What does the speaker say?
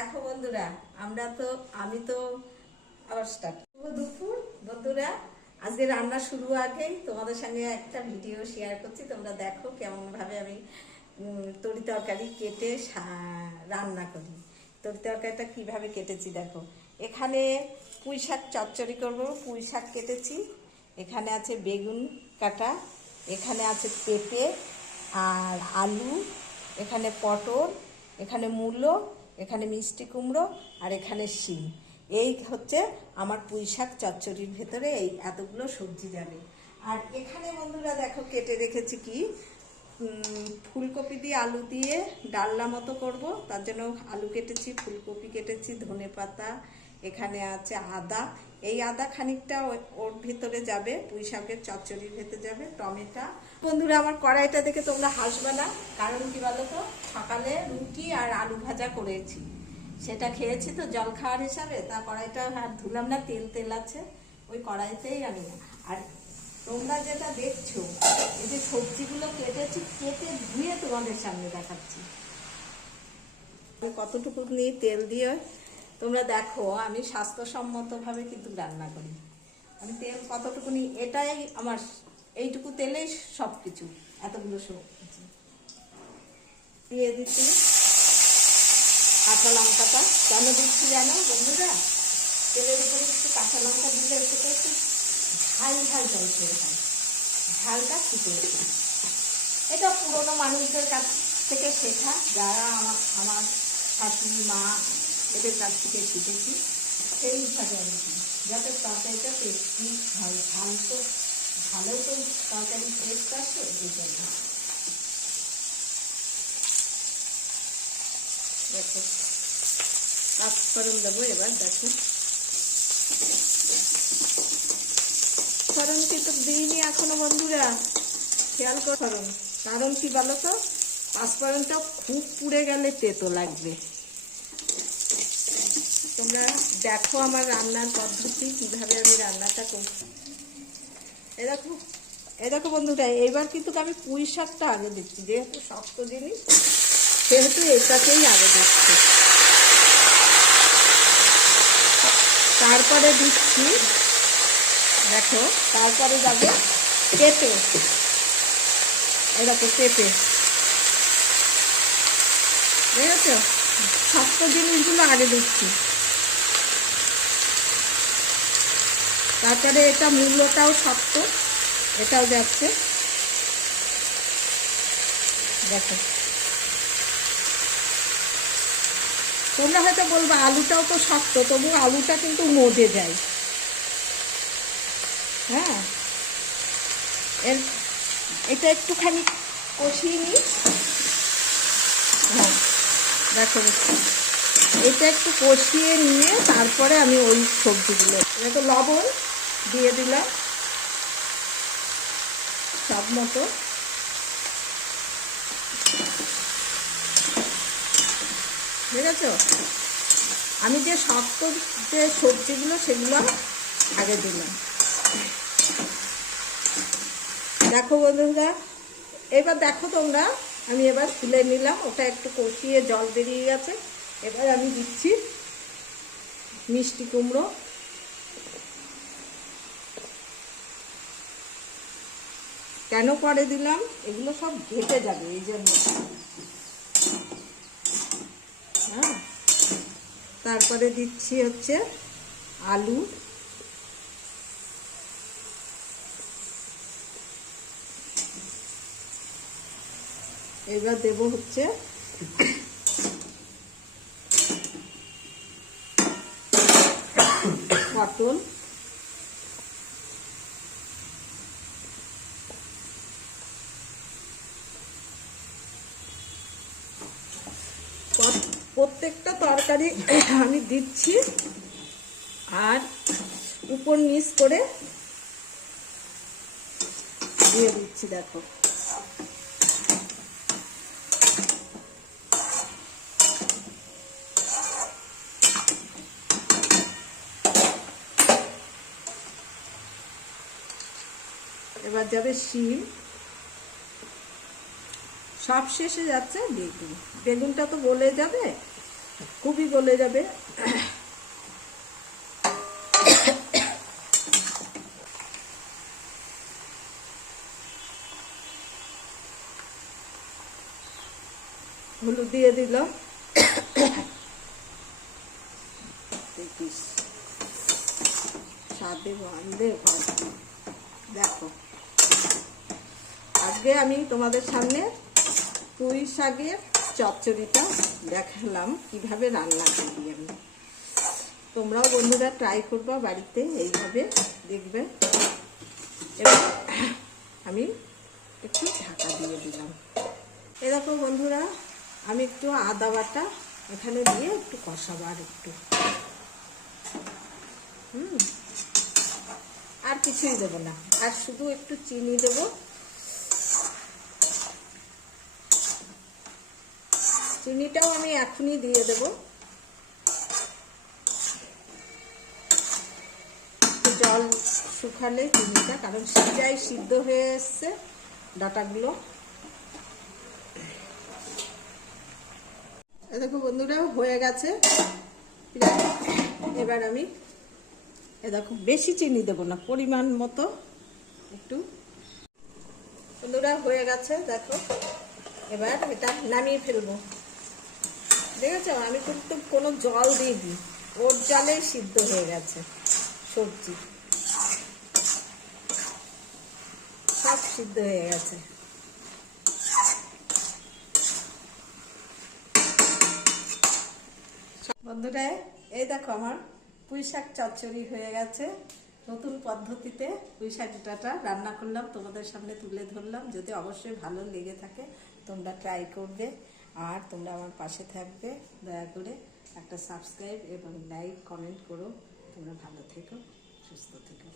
দেখো বন্ধুরা, আমরা তো, আমি তো আবার স্টার্ট দুপুর। বন্ধুরা, আজকে রান্না শুরু আগেই তোমাদের সঙ্গে একটা ভিডিও শেয়ার করছি। তোমরা দেখো কেমন ভাবে আমি তরি তরকারি কেটে রান্না করি। তরি তরকারিটা কীভাবে কেটেছি দেখো। এখানে পুঁই শাক চচ্চড়ি করব। পুঁই শাক কেটেছি। এখানে আছে বেগুন কাটা। এখানে আছে পেঁপে আর আলু। এখানে পটল। এখানে মূলো। এখানে মিষ্টি কুমড়ো আর এখানে শিম। এই হচ্ছে আমার পুঁই শাক চচ্চড়ির ভেতরে এই এতগুলো সবজি যাবে আর এখানে বন্ধুরা দেখো কেটে রেখেছি কি? ফুলকপি দিয়ে আলু দিয়ে ডাল্লা মতো করব। তার জন্য আলু কেটেছি, ফুলকপি কেটেছি ধনে পাতা এখানে আছে আদা। এই আদা খানিকটা ওর ভিতরে যাবে, পুঁই শাকের চচ্চড়ির ভেতরে যাবে, টমেটো। বন্ধুরা, আমার কড়াইটা দেখে তোমরা হাসবে না, কারণ কি বলো তো সকালে রুটি আর আলু ভাজা করেছি। সেটা খেয়েছি তো জল খাওয়ার হিসাবে, তা কড়াইটা আর ধুলাম না, তেল তেল আছে, ওই কড়াইতেই আমি আর তোমরা যেটা দেখছ, এই যে সবজিগুলো কেটেছি, কেটে ধুয়ে তোমাদের সামনে দেখাচ্ছি। কতটুকু নিয়ে তেল দিয়ে তোমরা দেখো, আমি স্বাস্থ্যসম্মতভাবে কিন্তু রান্না করি। আমি তেল কতটুকু নিই এটাই আমার, এইটুকু তেলেই সব কিছু এতগুলো সবজি দিয়ে দিচ্ছি কাঁচা লঙ্কাটা। কেন দিচ্ছি জানো বন্ধুরা? তেলের উপরে একটু কাঁচা লঙ্কা দিলে সেটা একটু ঝাল ঝাল টাইপের হয়। ঝালটা ফুটে ওঠে। এটা পুরোনো মানুষদের কাছ থেকে শেখা, যারা আমার আমার শাশুড়ি মা এদের কাছ থেকে শিখেছি। সেইভাবে আমি দিই। যাতে তরকারিটা টেস্টি হয় ঝাল তো ঝালেও তো তরকারি টেস্ট আসে, এই জন্য। দেখো দেবো এবার, দেখো। ফোড়ন কিন্তু দিইনি এখনও বন্ধুরা। খেয়াল কর কারণ কি বলো তো পাঁচফোড়নটা খুব পুড়ে গেলে তেতো লাগবে। তোমরা দেখো আমার রান্নার পদ্ধতি, কীভাবে আমি রান্নাটা করছি। এ দেখো এ দেখো বন্ধুরা এইবার কিন্তু আমি পুঁই শাকটা আগে দিচ্ছি যেহেতু শক্ত জিনিস, সেহেতু এটাকেই আগে দিচ্ছি তারপরে দিচ্ছি, দেখো, তারপরে যাবে পেঁপে। এরকম পেঁপে। দেখেছ? শক্ত জিনিসগুলো আগে দিচ্ছি তারপরে এটা মূল্যটাও শক্ত এটাও যাচ্ছে। দেখো। তোমরা হয়তো বলব, আলুটাও তো শক্ত তবু আলুটা কিন্তু মজে যায়। হ্যাঁ। এর, এটা একটুখানি কষিয়ে নিই। হ্যাঁ দেখো। এটা একটু কষিয়ে নিয়ে তারপরে আমি ওই সবজিগুলো, এটা তো লবণ। দিয়ে দিলাম। সব মতো। ঠিক আছে আমি যে শক্ত যে সবজিগুলো সেগুলো আগে দিলাম। দেখো বন্ধুরা, এবার দেখো তোমরা, আমি এবার তুলে নিলাম, ওটা একটু কষিয়ে জল বেরিয়ে গেছে। এবার আমি দিচ্ছি মিষ্টি কুমড়ো। কেন করে দিলাম? এগুলো সব ঘেটে যাবে, এই জন্য। হ্যাঁ? তারপরে দিচ্ছি হচ্ছে আলু। এবার দেব হচ্ছে পটল পট- প্রত্যেকটা তরকারি আমি দিচ্ছি আর উপর নিচ করে দিয়ে দিচ্ছি, দেখো। এবার যাবে শিম। সব শেষে যাচ্ছে বেগুন। বেগুনটা তো গলে যাবে। খুবই গলে যাবে। হলুদ দিয়ে দিল দেখো। আজকে আমি তোমাদের সামনে পুঁই শাকের চচ্চড়িটা দেখালাম, কীভাবে রান্না করি আমি। তোমরাও বন্ধুরা ট্রাই করবা বাড়িতে, এইভাবে দেখবে। এবার আমি একটু ঢাকা দিয়ে দিলাম। এরকম বন্ধুরা, আমি একটু আদা বাটা এখানে দিয়ে একটু কষাবো আর একটু। হুম, আর কিছুই দেবো না। আর শুধু একটু চিনি দেবো। চিনিটাও আমি এখনই দিয়ে দেবো। জল শুকালে চিনিটা, কারণ সিজাই সিদ্ধ হয়ে এসছে ডাটাগুলো। দেখো বন্ধুরা হয়ে গেছে। এবার আমি, এ দেখো, বেশি চিনি দেবো না, পরিমাণ মতো একটু। বন্ধুরা, হয়ে গেছে, দেখো। এবার এটা নামিয়ে ফেলব। দেখেছ আমি কিন্তু কোনো জল দিইনি। ওর জলেই সিদ্ধ হয়ে গেছে সবজি। সব সিদ্ধ হয়ে গেছে। বন্ধুরা, এই দেখো আমার পুঁই শাক চচ্চড়ি হয়ে গেছে। নতুন পদ্ধতিতে পুঁই শাক ডাটা রান্না করলাম, তোমাদের সামনে তুলে ধরলাম। যদি অবশ্যই ভালো লেগে থাকে, তোমরা ট্রাই করবে। আর তোমরা আমার পাশে থাকবে, দয়া করে একটা সাবস্ক্রাইব এবং লাইক কমেন্ট করো। তোমরা ভালো থেকো, সুস্থ থেকো।